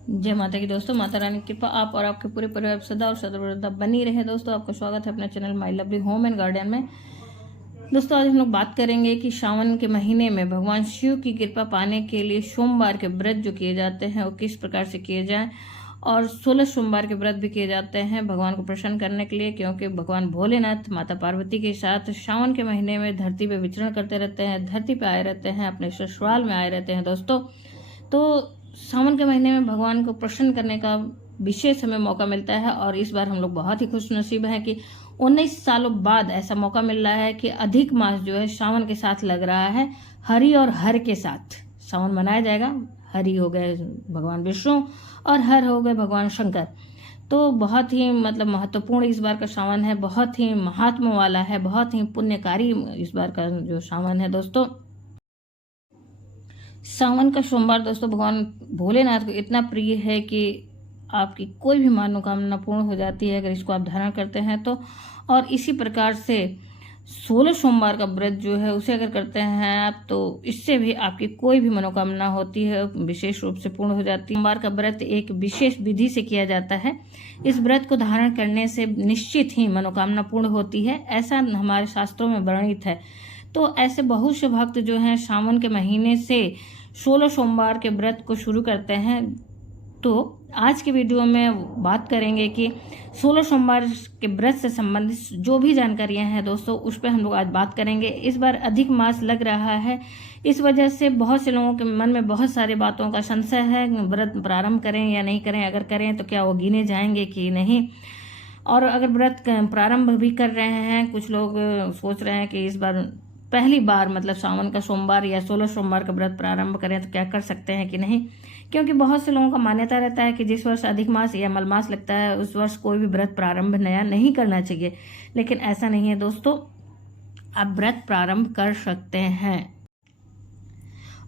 जय माता की दोस्तों। माता रानी की कृपा आप और आपके पूरे परिवार पर सदा और सर्वदा बनी रहे। दोस्तों आपका स्वागत है अपने channel my lovely home and garden में। दोस्तों आज हम लोग बात करेंगे कि सावन के महीने में भगवान शिव की कृपा पाने के लिए सोमवार के व्रत जो किए जाते हैं वो किस प्रकार से किए जाएं, और 16 सोमवार के व्रत भी किए जाते हैं भगवान को प्रसन्न करने के लिए, क्योंकि भगवान भोलेनाथ माता पार्वती के साथ सावन के महीने में धरती पे विचरण करते रहते हैं, धरती पे आए रहते हैं, अपने ससुराल में आए रहते हैं। दोस्तों तो सावन के महीने में भगवान को प्रसन्न करने का विशेष हमें मौका मिलता है, और इस बार हम लोग बहुत ही खुश नसीब हैं कि 19 सालों बाद ऐसा मौका मिल रहा है कि अधिक मास जो है सावन के साथ लग रहा है। हरि और हर के साथ सावन मनाया जाएगा। हरि हो गए भगवान विष्णु और हर हो गए भगवान शंकर। तो बहुत ही महत्वपूर्ण इस बार का सावन है, बहुत ही महात्मा वाला है, बहुत ही पुण्यकारी इस बार का जो सावन है। दोस्तों सावन का सोमवार दोस्तों भगवान भोलेनाथ को इतना प्रिय है कि आपकी कोई भी मनोकामना पूर्ण हो जाती है अगर इसको आप धारण करते हैं तो। और इसी प्रकार से 16 सोमवार का व्रत जो है उसे अगर करते हैं आप तो इससे भी आपकी कोई भी मनोकामना होती है विशेष रूप से पूर्ण हो जाती है। सोमवार का व्रत एक विशेष विधि से किया जाता है। इस व्रत को धारण करने से निश्चित ही मनोकामना पूर्ण होती है, ऐसा हमारे शास्त्रों में वर्णित है। तो ऐसे बहुत से भक्त जो हैं सावन के महीने से 16 सोमवार के व्रत को शुरू करते हैं। तो आज के वीडियो में बात करेंगे कि 16 सोमवार के व्रत से संबंधित जो भी जानकारियां हैं दोस्तों उस पर हम लोग आज बात करेंगे। इस बार अधिक मास लग रहा है, इस वजह से बहुत से लोगों के मन में बहुत सारी बातों का संशय है, व्रत प्रारंभ करें या नहीं करें, अगर करें तो क्या वो गिने जाएंगे कि नहीं, और अगर व्रत प्रारंभ भी कर रहे हैं कुछ लोग सोच रहे हैं कि इस बार पहली बार सावन का सोमवार या 16 सोमवार का व्रत प्रारंभ करें तो क्या कर सकते हैं कि नहीं, क्योंकि बहुत से लोगों का मान्यता रहता है कि जिस वर्ष अधिक मास या मलमास लगता है उस वर्ष कोई भी व्रत प्रारंभ नया नहीं करना चाहिए। लेकिन ऐसा नहीं है दोस्तों, आप व्रत प्रारंभ कर सकते हैं।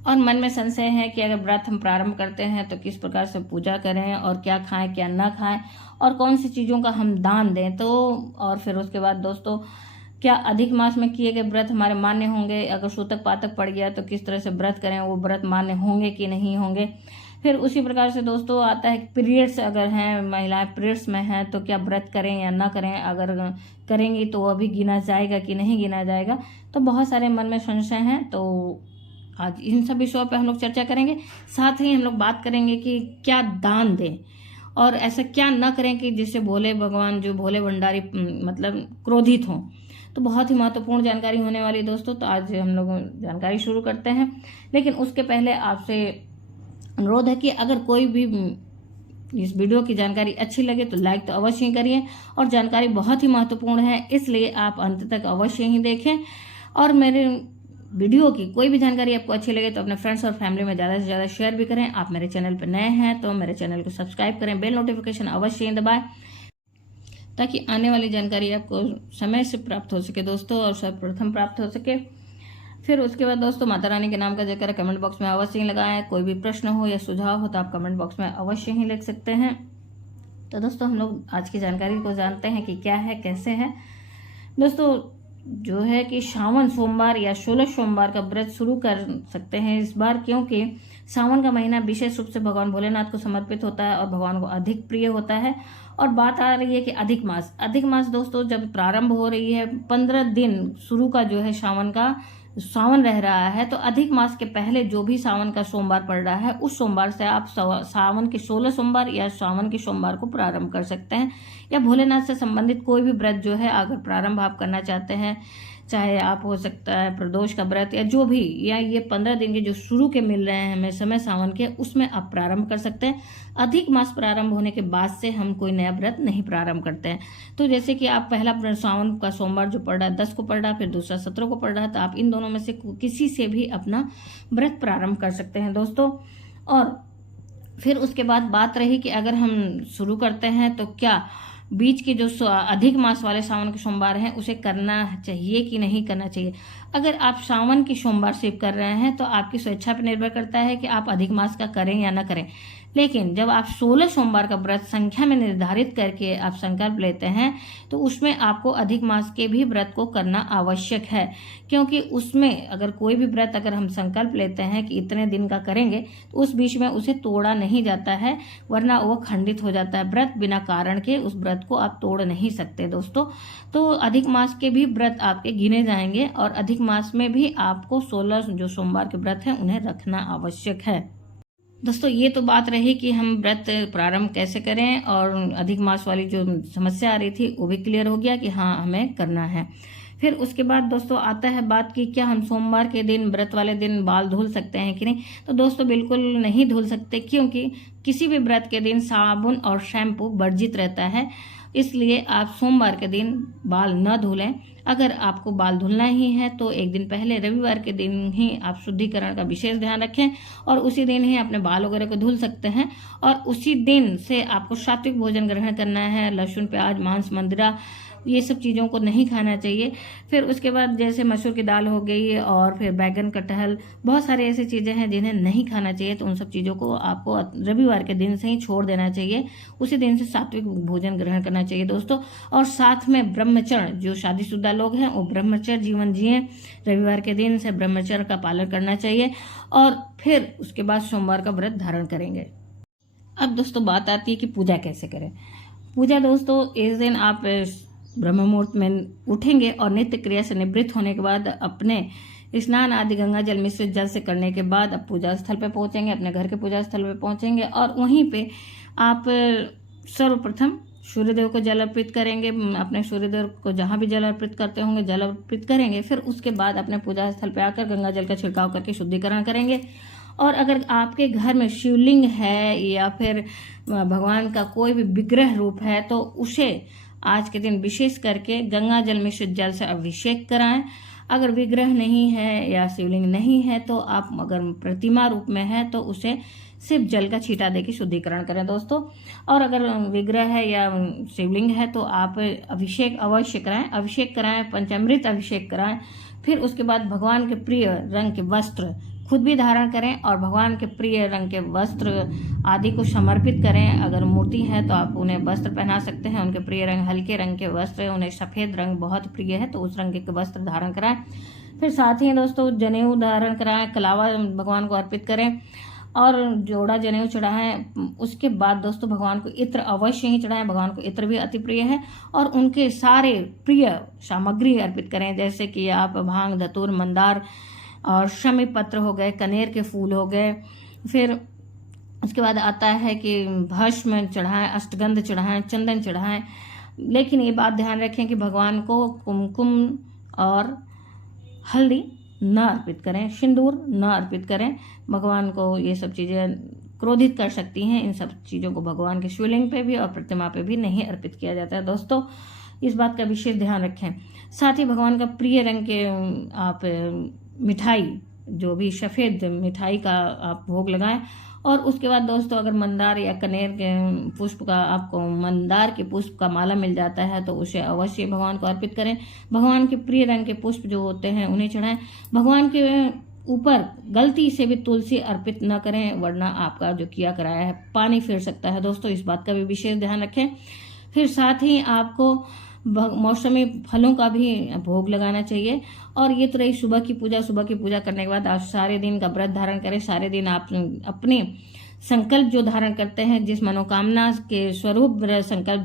और मन में संशय है कि अगर व्रत हम प्रारंभ करते हैं तो किस प्रकार से पूजा करें और क्या खाएं क्या ना खाएं और कौन सी चीज़ों का हम दान दें, तो और फिर उसके बाद दोस्तों क्या अधिक मास में किए गए व्रत हमारे मान्य होंगे, अगर सूतक पातक पड़ गया तो किस तरह से व्रत करें, वो व्रत मान्य होंगे कि नहीं होंगे। फिर उसी प्रकार से दोस्तों आता है पीरियड्स अगर हैं, महिलाएं पीरियड्स में हैं तो क्या व्रत करें या ना करें, अगर करेंगी तो वह भी गिना जाएगा कि नहीं गिना जाएगा। तो बहुत सारे मन में संशय हैं, तो आज इन सब विषयों पर हम लोग चर्चा करेंगे। साथ ही हम लोग बात करेंगे कि क्या दान दें और ऐसा क्या ना करें कि जिससे भोले भगवान जो भोले भंडारी क्रोधित हों। तो बहुत ही महत्वपूर्ण जानकारी होने वाली है दोस्तों। तो आज हम लोग जानकारी शुरू करते हैं, लेकिन उसके पहले आपसे अनुरोध है कि अगर कोई भी इस वीडियो की जानकारी अच्छी लगे तो लाइक तो अवश्य ही करिए, और जानकारी बहुत ही महत्वपूर्ण है इसलिए आप अंत तक अवश्य ही देखें। और मेरे वीडियो की कोई भी जानकारी आपको अच्छी लगे तो अपने फ्रेंड्स और फैमिली में ज़्यादा से ज़्यादा शेयर भी करें। आप मेरे चैनल पर नए हैं तो मेरे चैनल को सब्सक्राइब करें, बेल नोटिफिकेशन अवश्य ही दबाएं ताकि आने वाली जानकारी आपको समय से प्राप्त हो सके दोस्तों, और सर्वप्रथम प्राप्त हो सके। फिर उसके बाद दोस्तों माता रानी के नाम का जिक्र कमेंट बॉक्स में अवश्य ही लगाएं। कोई भी प्रश्न हो या सुझाव हो तो आप कमेंट बॉक्स में अवश्य ही लिख सकते हैं। तो दोस्तों हम लोग आज की जानकारी को जानते हैं कि क्या है कैसे है। दोस्तों जो है कि सावन सोमवार या 16 सोमवार का व्रत शुरू कर सकते हैं इस बार, क्योंकि सावन का महीना विशेष रूप से भगवान भोलेनाथ को समर्पित होता है और भगवान को अधिक प्रिय होता है। और बात आ रही है कि अधिक मास दोस्तों जब प्रारंभ हो रही है 15 दिन शुरू का जो है सावन रह रहा है, तो अधिक मास के पहले जो भी सावन का सोमवार पड़ रहा है उस सोमवार से आप सावन के 16 सोमवार या सावन के सोमवार को प्रारंभ कर सकते हैं। या भोलेनाथ से संबंधित कोई भी व्रत जो है अगर प्रारंभ आप करना चाहते हैं, चाहे आप हो सकता है प्रदोष का व्रत या जो भी, या ये 15 दिन के जो शुरू के मिल रहे हैं हमें समय सावन के, उसमें आप प्रारंभ कर सकते हैं। अधिक मास प्रारंभ होने के बाद से हम कोई नया व्रत नहीं प्रारंभ करते हैं। तो जैसे कि आप पहला सावन का सोमवार जो पड़ रहा है 10 को पड़ रहा है, फिर दूसरा 17 को पड़ रहा है, तो आप इन दोनों में से किसी से भी अपना व्रत प्रारंभ कर सकते हैं दोस्तों। और फिर उसके बाद बात रही कि अगर हम शुरू करते हैं तो क्या बीच के जो अधिक मास वाले सावन के सोमवार हैं उसे करना चाहिए कि नहीं करना चाहिए। अगर आप सावन की सोमवार सिर्फ कर रहे हैं तो आपकी स्वेच्छा पर निर्भर करता है कि आप अधिक मास का करें या ना करें। लेकिन जब आप 16 सोमवार का व्रत संख्या में निर्धारित करके आप संकल्प लेते हैं तो उसमें आपको अधिक मास के भी व्रत को करना आवश्यक है, क्योंकि उसमें अगर कोई भी व्रत अगर हम संकल्प लेते हैं कि इतने दिन का करेंगे तो उस बीच में उसे तोड़ा नहीं जाता है, वरना वो खंडित हो जाता है व्रत। बिना कारण के उस व्रत को आप तोड़ नहीं सकते दोस्तों। तो अधिक मास के भी व्रत आपके गिने जाएंगे और अधिक मास में भी आपको 16 जो सोमवार के व्रत हैं उन्हें रखना आवश्यक है। दोस्तों ये तो बात रही कि हम व्रत प्रारंभ कैसे करें, और अधिक मास वाली जो समस्या आ रही थी वो भी क्लियर हो गया कि हाँ हमें करना है। फिर उसके बाद दोस्तों आता है बात कि क्या हम सोमवार के दिन, व्रत वाले दिन बाल धुल सकते हैं कि नहीं। तो दोस्तों बिल्कुल नहीं धुल सकते, क्योंकि किसी भी व्रत के दिन साबुन और शैम्पू वर्जित रहता है, इसलिए आप सोमवार के दिन बाल न धुलें। अगर आपको बाल धुलना ही है तो एक दिन पहले रविवार के दिन ही आप शुद्धिकरण का विशेष ध्यान रखें और उसी दिन ही अपने बाल वगैरह को धुल सकते हैं। और उसी दिन से आपको सात्विक भोजन ग्रहण करना है, लहसुन, प्याज, मांस, मंदिरा, ये सब चीज़ों को नहीं खाना चाहिए। फिर उसके बाद जैसे मसूर की दाल हो गई और फिर बैगन, कटहल, बहुत सारी ऐसी चीज़ें हैं जिन्हें नहीं खाना चाहिए। तो उन सब चीज़ों को आपको रविवार के दिन से ही छोड़ देना चाहिए, उसी दिन से सात्विक भोजन ग्रहण करना चाहिए दोस्तों। और साथ में ब्रह्मचर्य, जो शादीशुदा लोग हैं वो ब्रह्मचर्य जीवन जिए, रविवार के दिन से ब्रह्मचर्य का पालन करना चाहिए और फिर उसके बाद सोमवार का व्रत धारण करेंगे। अब दोस्तों बात आती है कि पूजा कैसे करें। पूजा दोस्तों इस दिन आप ब्रह्म मुहूर्त में उठेंगे और नित्य क्रिया से निवृत्त होने के बाद अपने स्नान आदि गंगा जल मिश्रित जल से करने के बाद अब पूजा स्थल पे पहुंचेंगे, अपने घर के पूजा स्थल पे पहुंचेंगे और वहीं पे आप सर्वप्रथम सूर्यदेव को जल अर्पित करेंगे। अपने सूर्यदेव को जहां भी जल अर्पित करते होंगे जल अर्पित करेंगे। फिर उसके बाद अपने पूजा स्थल पे आकर गंगा जल का छिड़काव करके शुद्धिकरण करेंगे। और अगर आपके घर में शिवलिंग है या फिर भगवान का कोई भी विग्रह रूप है तो उसे आज के दिन विशेष करके गंगा जल मिश्रित जल से अभिषेक कराएं। अगर विग्रह नहीं है या शिवलिंग नहीं है तो आप अगर प्रतिमा रूप में है तो उसे सिर्फ जल का छींटा देके शुद्धिकरण करें दोस्तों। और अगर विग्रह है या शिवलिंग है तो आप अभिषेक अवश्य कराएं, अभिषेक कराएं, पंचामृत अभिषेक कराएं। फिर उसके बाद भगवान के प्रिय रंग के वस्त्र खुद भी धारण करें और भगवान के प्रिय रंग के वस्त्र आदि को समर्पित करें। अगर मूर्ति है तो आप उन्हें वस्त्र पहना सकते हैं, उनके प्रिय रंग हल्के रंग के वस्त्र, उन्हें सफ़ेद रंग बहुत प्रिय है तो उस रंग के वस्त्र धारण कराएं। फिर साथ ही दोस्तों जनेऊ धारण कराएं, कलावा भगवान को अर्पित करें और जोड़ा जनेऊ चढ़ाएं। उसके बाद दोस्तों भगवान को इत्र अवश्य ही चढ़ाएं, भगवान को इत्र भी अति प्रिय है। और उनके सारे प्रिय सामग्री अर्पित करें, जैसे कि आप भांग, धतूर, मंदार और शमी पत्र हो गए, कनेर के फूल हो गए। फिर उसके बाद आता है कि भस्म चढ़ाएं, अष्टगंध चढ़ाएं, चंदन चढ़ाएं। लेकिन ये बात ध्यान रखें कि भगवान को कुमकुम और हल्दी न अर्पित करें, सिंदूर न अर्पित करें। भगवान को ये सब चीज़ें क्रोधित कर सकती हैं। इन सब चीज़ों को भगवान के शिवलिंग पे भी और प्रतिमा पे भी नहीं अर्पित किया जाता है दोस्तों, इस बात का विशेष ध्यान रखें। साथ ही भगवान का प्रिय रंग के आप मिठाई, जो भी सफ़ेद मिठाई का आप भोग लगाएं। और उसके बाद दोस्तों अगर मंदार या कनेर के पुष्प का, आपको मंदार के पुष्प का माला मिल जाता है तो उसे अवश्य भगवान को अर्पित करें। भगवान के प्रिय रंग के पुष्प जो होते हैं उन्हें चढ़ाएं। भगवान के ऊपर गलती से भी तुलसी अर्पित न करें, वरना आपका जो किया कराया है पानी फिर सकता है दोस्तों, इस बात का भी विशेष ध्यान रखें। फिर साथ ही आपको मौसमी फलों का भी भोग लगाना चाहिए। और ये तो रही सुबह की पूजा। सुबह की पूजा करने के बाद आप सारे दिन का व्रत धारण करें। सारे दिन आप अपने संकल्प जो धारण करते हैं, जिस मनोकामना के स्वरूप संकल्प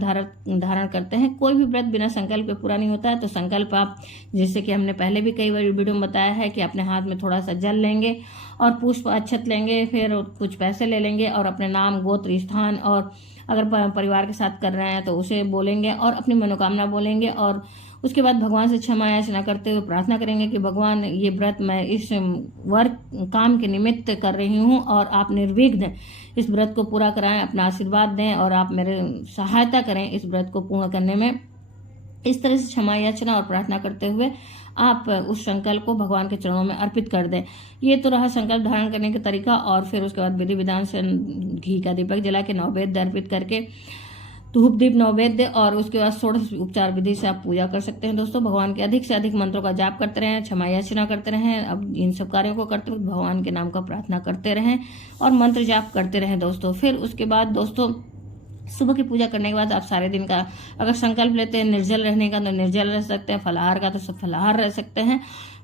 धारण करते हैं, कोई भी व्रत बिना संकल्प के पूरा नहीं होता है। तो संकल्प आप, जैसे कि हमने पहले भी कई बार वीडियो में बताया है कि अपने हाथ में थोड़ा सा जल लेंगे और पुष्प अक्षत लेंगे, फिर कुछ पैसे ले लेंगे और अपने नाम, गोत्र, स्थान और अगर परिवार के साथ कर रहे हैं तो उसे बोलेंगे और अपनी मनोकामना बोलेंगे। और उसके बाद भगवान से क्षमा याचना करते हुए प्रार्थना करेंगे कि भगवान ये व्रत मैं इस वर्क काम के निमित्त कर रही हूँ और आप निर्विघ्न इस व्रत को पूरा कराएं, अपना आशीर्वाद दें और आप मेरे सहायता करें इस व्रत को पूर्ण करने में। इस तरह से क्षमा याचना और प्रार्थना करते हुए आप उस संकल्प को भगवान के चरणों में अर्पित कर दें। ये तो रहा संकल्प धारण करने का तरीका। और फिर उसके बाद विधि विधान से घी का दीपक जला के नैवेद्य अर्पित करके धूप दीप नैवेद्य और उसके बाद षोडश उपचार विधि से आप पूजा कर सकते हैं दोस्तों। भगवान के अधिक से अधिक मंत्रों का जाप करते रहें, क्षमा याचना करते रहें। अब इन सब कार्यों को करते वक्त भगवान के नाम का प्रार्थना करते रहें और मंत्र जाप करते रहें दोस्तों। फिर उसके बाद दोस्तों सुबह की पूजा करने के बाद आप सारे दिन का अगर संकल्प लेते हैं निर्जल रहने का तो निर्जल रह सकते हैं, फलाहार का तो सब फलाहार रह सकते हैं।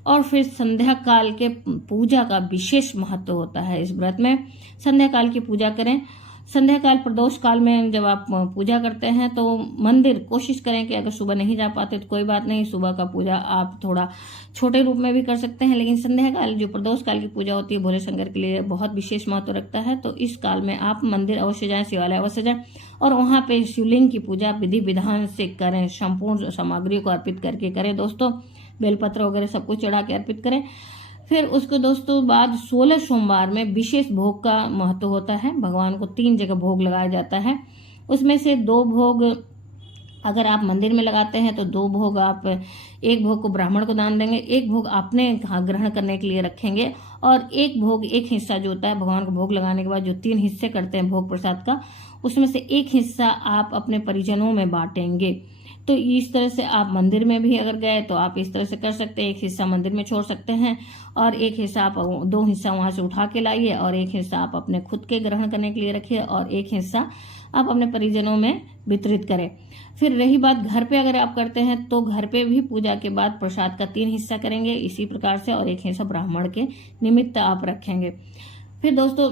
और फिर संध्या काल के पूजा का विशेष महत्व होता है इस व्रत में। संध्या काल की पूजा करें। संध्या काल प्रदोष काल में जब आप पूजा करते हैं तो मंदिर कोशिश करें कि अगर सुबह नहीं जा पाते तो कोई बात नहीं, सुबह का पूजा आप थोड़ा छोटे रूप में भी कर सकते हैं। लेकिन संध्या काल जो प्रदोष काल की पूजा होती है भोले शंकर के लिए बहुत विशेष महत्व रखता है। तो इस काल में आप मंदिर अवश्य जाएं, शिवालय अवश्य जाएं और वहां पे शिवलिंग की पूजा विधि विधान से करें, संपूर्ण सामग्री को अर्पित करके करें दोस्तों। बेलपत्र वगैरह सब कुछ चढ़ा के अर्पित करें। फिर उसको दोस्तों बाद 16 सोमवार में विशेष भोग का महत्व होता है। भगवान को 3 जगह भोग लगाया जाता है। उसमें से 2 भोग अगर आप मंदिर में लगाते हैं तो 2 भोग आप, एक भोग को ब्राह्मण को दान देंगे, एक भोग आपने ग्रहण करने के लिए रखेंगे और एक भोग, एक हिस्सा जो होता है भगवान को भोग लगाने के बाद जो 3 हिस्से करते हैं भोग प्रसाद का, उसमें से एक हिस्सा आप अपने परिजनों में बांटेंगे। तो इस तरह से आप मंदिर में भी अगर गए तो आप इस तरह से कर सकते हैं। एक हिस्सा मंदिर में छोड़ सकते हैं और एक हिस्सा आप 2 हिस्सा वहां से उठा के लाइए और एक हिस्सा आप अपने खुद के ग्रहण करने के लिए रखिए और एक हिस्सा आप अपने परिजनों में वितरित करें। फिर रही बात घर पे अगर आप करते हैं तो घर पे भी पूजा के बाद प्रसाद का 3 हिस्सा करेंगे इसी प्रकार से और एक हिस्सा ब्राह्मण के निमित्त आप रखेंगे। फिर दोस्तों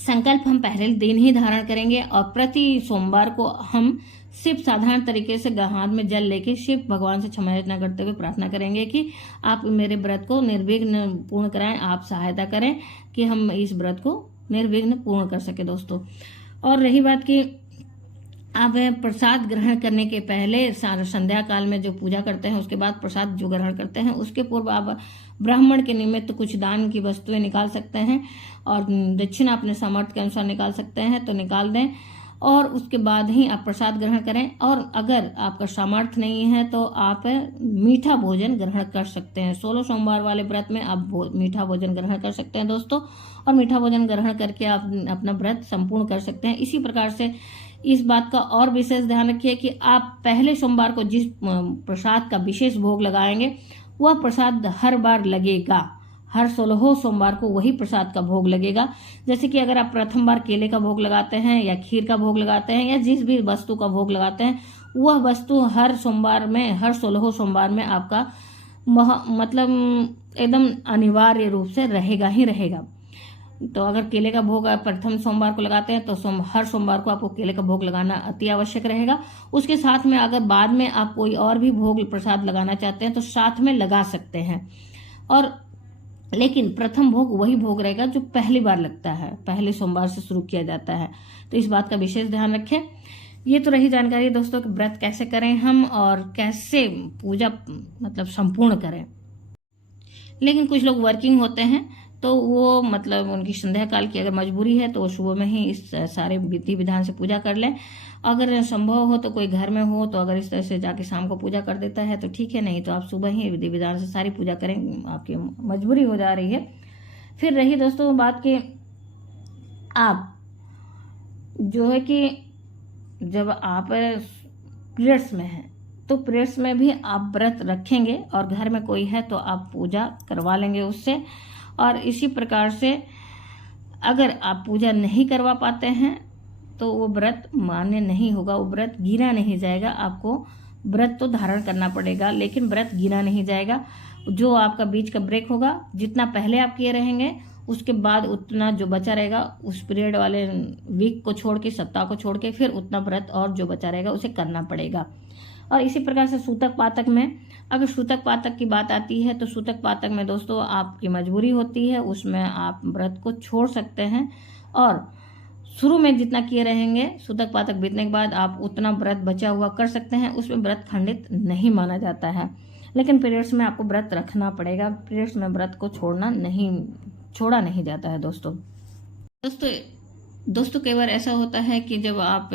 संकल्प हम पहले दिन ही धारण करेंगे और प्रति सोमवार को हम सिर्फ साधारण तरीके से हाथ में जल लेके शिव भगवान से क्षमा याचना करते हुए प्रार्थना करेंगे कि आप मेरे व्रत को निर्विघ्न पूर्ण कराएं, आप सहायता करें कि हम इस व्रत को निर्विघ्न पूर्ण कर सके दोस्तों। और रही बात कि आप प्रसाद ग्रहण करने के पहले संध्या काल में जो पूजा करते हैं उसके बाद प्रसाद जो ग्रहण करते हैं उसके पूर्व आप ब्राह्मण के निमित्त कुछ दान की वस्तुएं निकाल सकते हैं और दक्षिणा अपने सामर्थ्य के अनुसार निकाल सकते हैं तो निकाल दें और उसके बाद ही आप प्रसाद ग्रहण करें। और अगर आपका सामर्थ्य नहीं है तो आप मीठा भोजन ग्रहण कर सकते हैं। 16 सोमवार वाले व्रत में आप मीठा भोजन ग्रहण कर सकते हैं दोस्तों और मीठा भोजन ग्रहण करके आप अपना व्रत संपूर्ण कर सकते हैं। इसी प्रकार से इस बात का और विशेष ध्यान रखिए कि आप पहले सोमवार को जिस प्रसाद का विशेष भोग लगाएंगे वह प्रसाद हर बार लगेगा, हर 16 सोमवार को वही प्रसाद का भोग लगेगा। जैसे कि अगर आप प्रथम बार केले का भोग लगाते हैं या खीर का भोग लगाते हैं या जिस भी वस्तु का भोग लगाते हैं वह वस्तु हर सोमवार में, हर 16 सोमवार में आपका मतलब एकदम अनिवार्य रूप से रहेगा ही रहेगा। तो अगर केले का भोग आप प्रथम सोमवार को लगाते हैं तो हर सोमवार को आपको केले का भोग लगाना अति आवश्यक रहेगा। उसके साथ में अगर बाद में आप कोई और भी भोग प्रसाद लगाना चाहते हैं तो साथ में लगा सकते हैं और लेकिन प्रथम भोग वही भोग रहेगा जो पहली बार लगता है, पहले सोमवार से शुरू किया जाता है। तो इस बात का विशेष ध्यान रखें। ये तो रही जानकारी दोस्तों कि व्रत कैसे करें हम और कैसे पूजा मतलब संपूर्ण करें। लेकिन कुछ लोग वर्किंग होते हैं तो वो मतलब उनकी संध्या काल की अगर मजबूरी है तो वो सुबह में ही इस सारे विधि विधान से पूजा कर लें। अगर संभव हो तो कोई घर में हो तो अगर इस तरह से जाके शाम को पूजा कर देता है तो ठीक है, नहीं तो आप सुबह ही विधि विधान से सारी पूजा करें, आपकी मजबूरी हो जा रही है। फिर रही दोस्तों बात कि आप जो है कि जब आप पीरियड्स में हैं तो पीरियड्स में भी आप व्रत रखेंगे और घर में कोई है तो आप पूजा करवा लेंगे उससे। और इसी प्रकार से अगर आप पूजा नहीं करवा पाते हैं तो वो व्रत मान्य नहीं होगा, वो व्रत गिना नहीं जाएगा। आपको व्रत तो धारण करना पड़ेगा लेकिन व्रत गिना नहीं जाएगा। जो आपका बीच का ब्रेक होगा, जितना पहले आप किए रहेंगे उसके बाद उतना जो बचा रहेगा उस पीरियड वाले वीक को छोड़ के, सप्ताह को छोड़ के फिर उतना व्रत और जो बचा रहेगा उसे करना पड़ेगा। और इसी प्रकार से सूतक पातक में, अगर सूतक पातक की बात आती है तो सूतक पातक में दोस्तों आपकी मजबूरी होती है, उसमें आप व्रत को छोड़ सकते हैं और शुरू में जितना किए रहेंगे सूतक पातक बीतने के बाद आप उतना व्रत बचा हुआ कर सकते हैं, उसमें व्रत खंडित नहीं माना जाता है। लेकिन पीरियड्स में आपको व्रत रखना पड़ेगा, पीरियड्स में व्रत को छोड़ा नहीं जाता है दोस्तों कई बार ऐसा होता है कि जब आप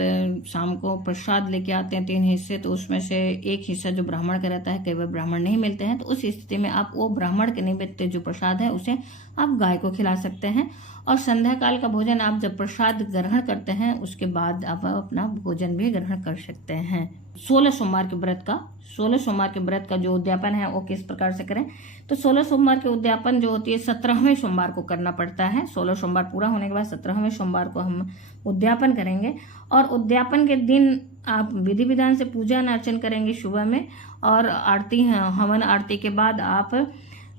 शाम को प्रसाद लेके आते हैं 3 हिस्से, तो उसमें से एक हिस्सा जो ब्राह्मण का रहता है, कई बार ब्राह्मण नहीं मिलते हैं, तो उस स्थिति में आप वो ब्राह्मण के निमित्त जो प्रसाद है उसे आप गाय को खिला सकते हैं। और संध्या काल का भोजन आप जब प्रसाद ग्रहण करते हैं उसके बाद आप अपना भोजन भी ग्रहण कर सकते हैं। 16 सोमवार के व्रत का जो उद्यापन है वो किस प्रकार से करें, तो 16 सोमवार के उद्यापन जो होती है 17वें सोमवार को करना पड़ता है। 16 सोमवार पूरा होने के बाद 17वें सोमवार को हम उद्यापन करेंगे। और उद्यापन के दिन आप विधि विधान से पूजा अर्चन करेंगे सुबह में, और आरती हवन आरती के बाद आप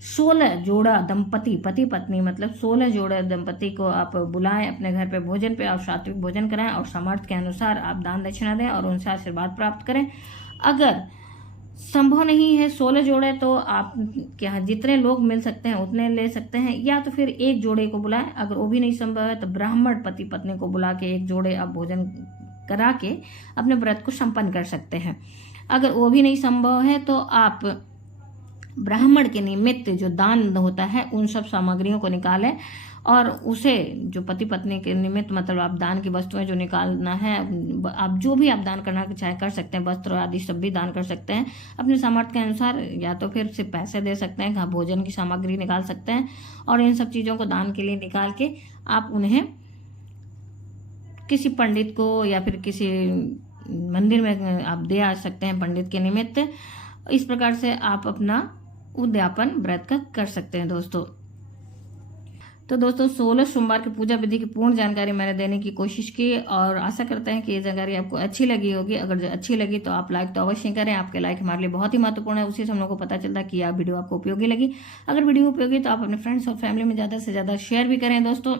16 जोड़ा दंपति, पति पत्नी मतलब 16 जोड़ा दंपति को आप बुलाएं अपने घर पे भोजन पे, और सात्विक भोजन कराएं और सामर्थ्य के अनुसार आप दान दक्षिणा दें और उनसे आशीर्वाद प्राप्त करें। अगर संभव नहीं है 16 जोड़े तो आप क्या जितने लोग मिल सकते हैं उतने ले सकते हैं, या तो फिर एक जोड़े को बुलाएं। अगर वो भी नहीं संभव है तो ब्राह्मण पति पत्नी को बुला के एक जोड़े आप भोजन करा के अपने व्रत को संपन्न कर सकते हैं। अगर वो भी नहीं संभव है तो आप ब्राह्मण के निमित्त जो दान होता है उन सब सामग्रियों को निकालें और उसे जो पति पत्नी के निमित्त मतलब आप दान की वस्तुएं जो निकालना है, आप जो भी आप दान करना चाहे कर सकते हैं, वस्त्र आदि सब भी दान कर सकते हैं अपने सामर्थ्य के अनुसार, या तो फिर सिर्फ पैसे दे सकते हैं, भोजन की सामग्री निकाल सकते हैं। और इन सब चीज़ों को दान के लिए निकाल के आप उन्हें किसी पंडित को या फिर किसी मंदिर में आप दे आ सकते हैं पंडित के निमित्त। इस प्रकार से आप अपना उद्यापन व्रत का कर सकते हैं दोस्तों। तो दोस्तों 16 सोमवार की पूजा विधि की पूर्ण जानकारी मैंने देने की कोशिश की और आशा करते हैं कि ये जानकारी आपको अच्छी लगी होगी। अगर अच्छी लगी तो आप लाइक तो अवश्य करें, आपके लाइक हमारे लिए बहुत ही महत्वपूर्ण है, उसी से हम लोग को पता चलता है कि यह वीडियो आपको उपयोगी लगी। अगर वीडियो उपयोगी तो आप अपने फ्रेंड्स और फैमिली में ज़्यादा से ज़्यादा शेयर भी करें। दोस्तों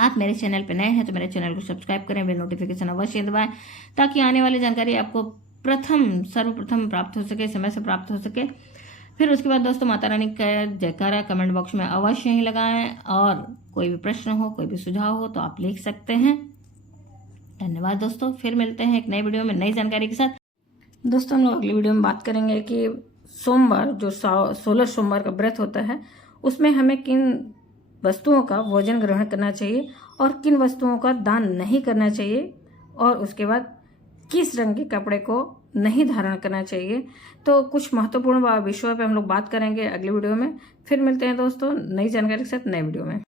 आप मेरे चैनल पर नए हैं तो मेरे चैनल को सब्सक्राइब करें, बेल नोटिफिकेशन अवश्य दबाएं ताकि आने वाली जानकारी आपको सर्वप्रथम प्राप्त हो सके, समय से प्राप्त हो सके। फिर उसके बाद दोस्तों माता रानी का जयकारा कमेंट बॉक्स में अवश्य ही लगाएं, और कोई भी प्रश्न हो, कोई भी सुझाव हो तो आप लिख सकते हैं। धन्यवाद दोस्तों, फिर मिलते हैं एक नई वीडियो में नई जानकारी के साथ। दोस्तों हम लोग अगली वीडियो में बात करेंगे कि सोमवार जो 16 सोमवार का व्रत होता है उसमें हमें किन वस्तुओं का भोजन ग्रहण करना चाहिए और किन वस्तुओं का दान नहीं करना चाहिए, और उसके बाद किस रंग के कपड़े को नहीं धारण करना चाहिए। तो कुछ महत्वपूर्ण विषयों पे हम लोग बात करेंगे अगली वीडियो में। फिर मिलते हैं दोस्तों नई जानकारी के साथ नए वीडियो में।